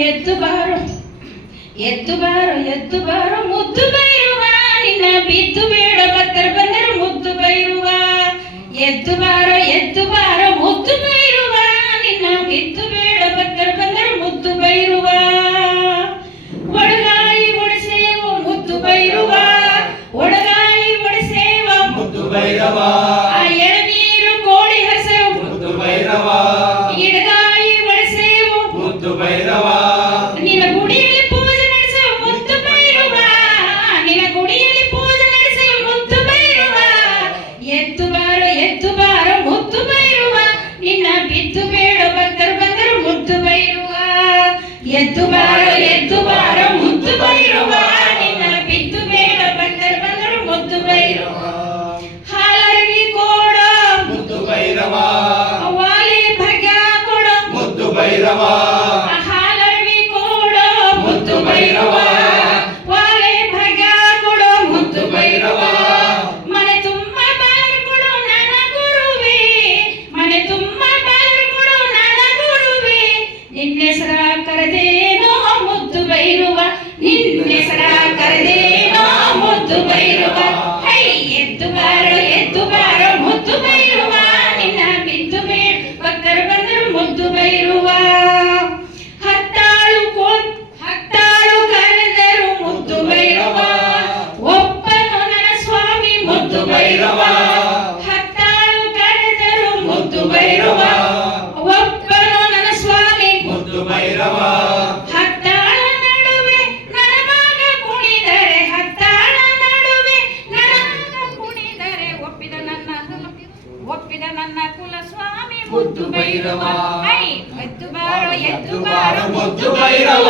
ಎದ್ದು ಬಾರು ಎದ್ದು ಬಾರು ಎದ್ದು ಬಾರು. ಮುದ್ದು ಬೈರುವ, ನಿನ್ನ ಬಿದ್ದು ಬೇಡ ಬತ್ತರ ಬಂದರು ಮುದ್ದು ಬೈರುವ. ಎದ್ದು ಬಾರೋ ಎದ್ದು ಬಾರೋ. ಎದ್ದು ಬಾರ ಎದ್ದು ಬಾರ ಮುದ್ದು ಬೈರುವ ನಿನ್ನ ಬಿದ್ದು ಬೇಡ ಭಕ್ತರು ಬಂದರು ಮುದ್ದು ಬೈರುವ ಹಾಲರ್ವಿ ಕೋಡ ಮುದ್ದು ಭೈರವ ವಾಲಿ ಭಾಗ್ಯ ಕೊಡ ಮುದ್ದು ಭೈರವ ಹಾಲರ್ವಿ ಕೋಡ ಮುದ್ದು ಭೈರವ ವಾಲೆ ಭಾಗ್ಯ ಕೊಡು ಮುದ್ದು ಭೈರವ ಮನೆ ತುಂಬ ಬಾರು ಕೊಡು ನನ್ನ ಗುರುವೇ ಮನೆ ತುಂಬ ಬಾರು ಕೊಡು ನನ್ನ ಗುರುವೇ ನಿನ್ನೆಸರ ಮುದ್ದು ಹತ್ತಾರು ಕರೆದರು ಮುದ್ದು ಭೈರವ ಒಬ್ಬನು ನನ್ನ ಸ್ವಾಮಿ. ಮುದ್ದು ಭೈರವ ಹತ್ತಾಳ ನಡುವೆ ನನ್ನ ಮಗ ಕುಣಿದರೆ ಹತ್ತಾಳ ನಡುವೆ ನನ್ನ ಮಗ ಕುಣಿದರೆ ಒಪ್ಪಿದ ನನ್ನ ಒಪ್ಪಿದ ನನ್ನ ಕುಲ ಸ್ವಾಮಿ ಮುದ್ದು ಭೈರವ ಹೈ ಎದ್ದು ಬಾರೋ ಎದ್ದು ಬಾರೋ ಮುದ್ದು ಭೈರವ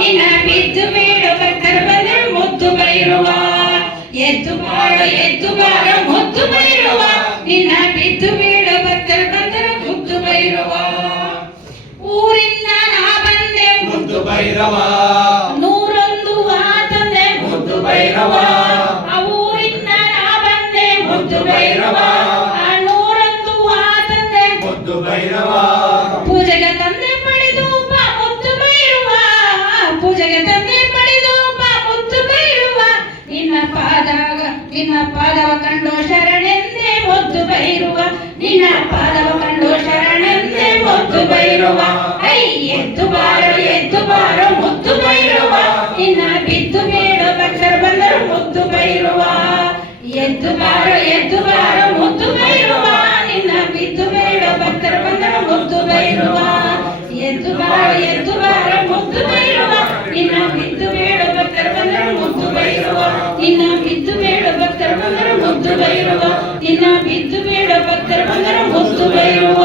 ನಿನ್ನ ಬಿದ್ದು ಬೇಡ ಭಕ್ತರು ಬಂದರು ಮುದ್ದು ಭೈರವ ಎದ್ದು ಬಾರೋ ಎದ್ದು ಬಾರೋ. ಭೈರವ ನೂರೊಂದು ಆತಂದೆ ಮುದ್ದು ಭೈರವ ಆ ಊರಿಂದ ನಾ ಬಂದೆ ಮುದ್ದು ಭೈರವ ನೂರೊಂದು ಆತಂದೆ ಮುದ್ದು ಭೈರವ ಪೂಜೆಗೆ ತಂದೆ ಪಡೆದು ಮುದ್ದು ಭೈರವ ಪೂಜೆಗೆ ತಂದೆ ಪಡೆದು ಮುದ್ದು ಬೈರುವ. ನಿನ್ನ ಪಾದವ ನಿನ್ನ ಪಾದವ ಕಂಡು ಶರಣೆಂದೇ ಮುದ್ದು ಬೈರುವ. ನಿನ್ನ ಪಾದವ ಕಂಡು ಶರಣೆಂದೇ ಮುದ್ದು ಬೈರುವ. ಐ ಎದ್ದು ಬೈರುವ ಎದ್ದು ಬಾರೋ ಎದ್ದು ಬಾರೋ ಮುದ್ದು ಬೈರುವ ನಿನ್ನ ಬಿದ್ದು ಬೇಡ ಭಕ್ತರು ಬಂದರು ಮುದ್ದು ಬೈರುವ ಎದ್ದು ಬಾರೋ ಎದ್ದು ಬಾರೋ ಮುದ್ದು ಬೈರುವ ನಿನ್ನ ಬಿದ್ದು ಬೇಡ ಭಕ್ತರು ಬಂದರು ಮುದ್ದು ಬೈರುವ ನಿನ್ನ ಬಿದ್ದು ಬೇಡ ಭಕ್ತರು ಬಂದರು ಮುದ್ದು ಬೈರುವ ನಿನ್ನ ಬಿದ್ದು ಬೇಡ ಭಕ್ತರು ಬಂದರು ಮುದ್ದು ಬೈರುವ